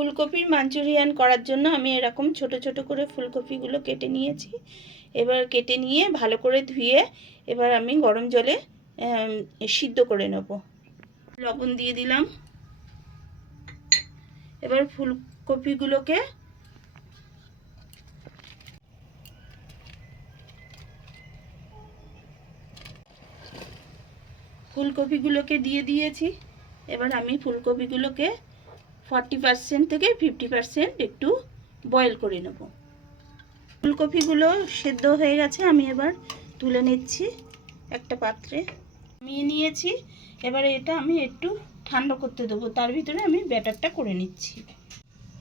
ফুলকপির মাঞ্চুরিয়ান করার জন্য আমি এরকম ছোট ছোট করে ফুলকপিগুলো কেটে নিয়েছি। এবার কেটে নিয়ে ভালো করে ধুয়ে এবার আমি গরম জলে সিদ্ধ করে নেব। লবণ দিয়ে দিলাম। এবার ফুলকপিগুলোকে দিয়ে দিয়েছি। এবার আমি ফুলকপিগুলোকে 40% থেকে 50% একটু বয়েল করে নেব। ফুলকপিগুলো সেদ্ধ হয়ে গেছে, আমি এবার তুলে নিচ্ছি একটা পাত্রে। নিয়ে নিয়েছি। এবারে এটা আমি একটু ঠান্ডা করতে দেবো, তার ভিতরে আমি ব্যাটারটা করে নিচ্ছি।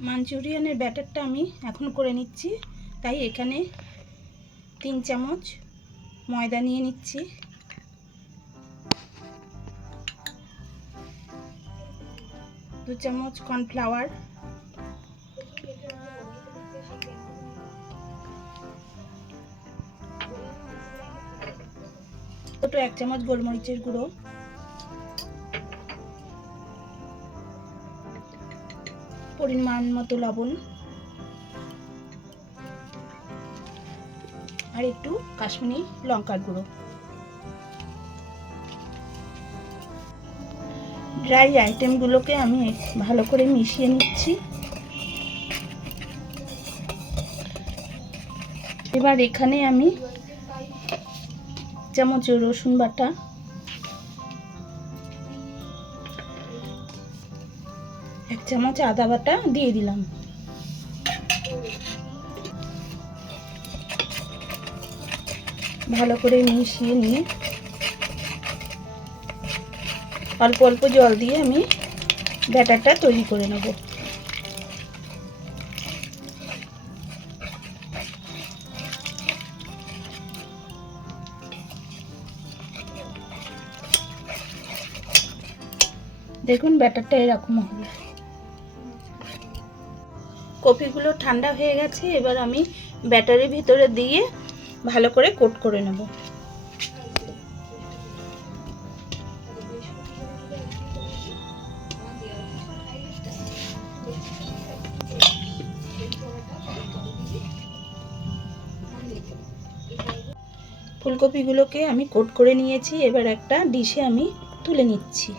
মাঞ্চুরিয়ানের ব্যাটারটা আমি এখন করে নিচ্ছি। তাই এখানে 3 চামচ ময়দা নিয়ে নিচ্ছি, 2 চামচ কর্নফ্লাওয়ার, ছোট 1 চামচ গোলমরিচের গুঁড়ো, পরিমাণ মতো লবণ আর একটু কাশ্মীরি লঙ্কার গুঁড়ো। ড্রাই আইটেমগুলোকে আমি ভালো করে মিশিয়ে নিচ্ছি। এবার এখানে আমি চামচ রসুন বাটা, 1 চামচ আদা বাটা দিয়ে দিলাম। ভালো করে মিশিয়ে নিয়ে অল্প অল্প জল দিয়ে আমি ব্যাটারটা তৈরি করে নেব। দেখুন ব্যাটারটা এরকম হবে। কপিগুলো ঠান্ডা হয়ে গেছে। এবার আমি ব্যাটারের ভিতরে দিয়ে ভালো করে কোট করে নেব। ফুলকপিগুলোকে আমি কোট করে নিয়েছি। এবার একটা ডিশে আমি তুলে নিচ্ছি।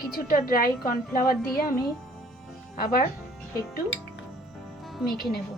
কিছুটা ড্রাই কর্নফ্লাওয়ার দিয়ে আমি আবার একটু মেখে নেব।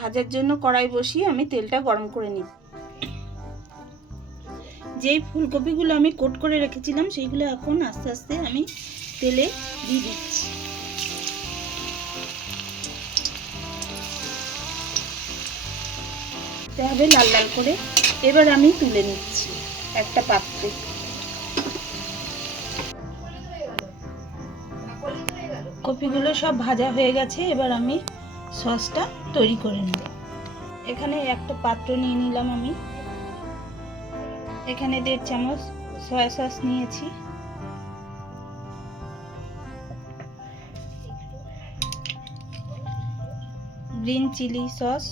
ভাজার জন্য কড়াই বসিয়ে আমি তেলটা গরম করে নিই। যেই ফুলকপিগুলো আমি কোট করে রেখেছিলাম সেইগুলো এখন আস্তে আস্তে আমি তেলে দিয়ে দিচ্ছি। হবে লাল লাল করে। এবার আমি তুলে নিচ্ছি একটা পাত্রে। কপিগুলো সব ভাজা হয়ে গেছে। এবার আমি সসটা তৈরি করে নেব। এখানে একটা পাত্র নিয়ে নিলাম আমি। এখানে 1.5 চামচ সয়া সস নিয়েছি, গ্রিন চিলি সস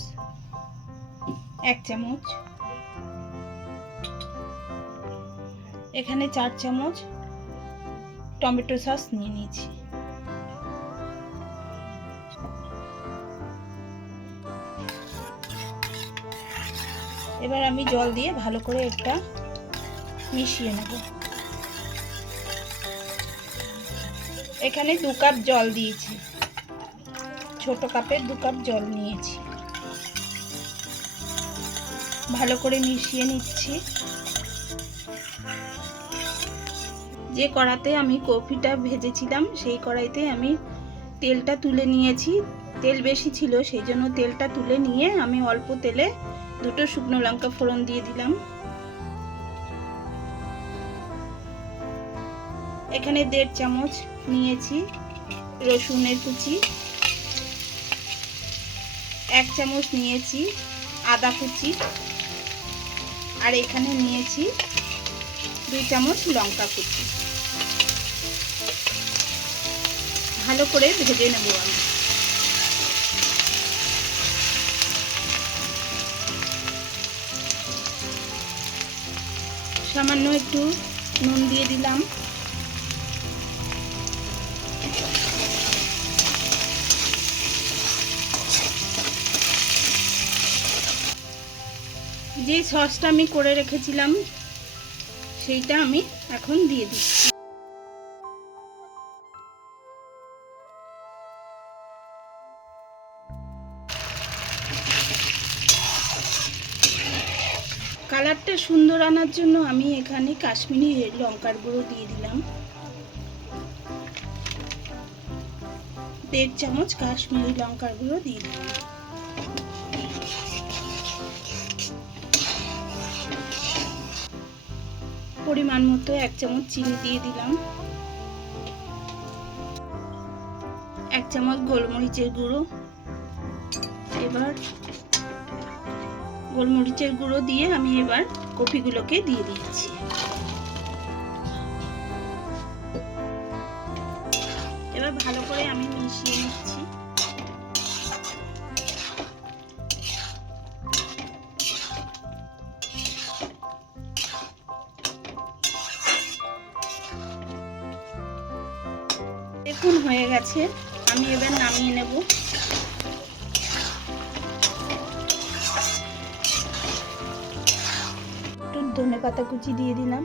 1 চামচ, এখানে 4 চামচ টমেটো সস নিয়ে নিয়েছি। এবার আমি জল দিয়ে ভালো করে একটা মিশিয়ে নেব। এখানে 2 কাপ জল দিয়েছি, ছোট কাপের 2 কাপ জল নিয়েছি। ভালো করে মিশিয়ে নিচ্ছি। যে কড়াতে আমি কপিটা ভেজেছিলাম সেই কড়াইতে আমি তেলটা তুলে নিয়েছি। তেল বেশি ছিল, সেই জন্য তেলটা তুলে নিয়ে আমি অল্প তেলে 2টো শুকনো লঙ্কা ফোড়ন দিয়ে দিলাম। এখানে 1.5 চামচ নিয়েছি রসুনের কুচি, 1 চামচ নিয়েছি আদা কুচি, আর এখানে নিয়েছি 2 চামচ লঙ্কা কুচি। ভালো করে ভেজে নেব আমি। সামান্য একটু নুন দিয়ে দিলাম। যে সসটা আমি করে রেখেছিলাম সেইটা আমি এখন দিয়ে দিচ্ছি। কালারটা সুন্দর আনার জন্য আমি এখানে কাশ্মীরি লঙ্কার গুঁড়ো দিয়ে দিলাম, 1.5 চামচ কাশ্মীরি লঙ্কার গুঁড়ো দিয়ে দিলাম। পরিমাণ মতো 1 চামচ চিনি দিয়ে দিলাম, 1 চামচ গোলমরিচের গুঁড়ো। এবার গোলমরিচের গুঁড়ো দিয়ে আমি এবার কপিগুলোকে দিয়ে দিচ্ছি। এবার ভালো করে আমি মিশিয়ে নিচ্ছি। দেখুন হয়ে গেছে, আমি এবার নামিয়ে নেব। একটু ধনেপাতা কুচি দিয়ে দিলাম।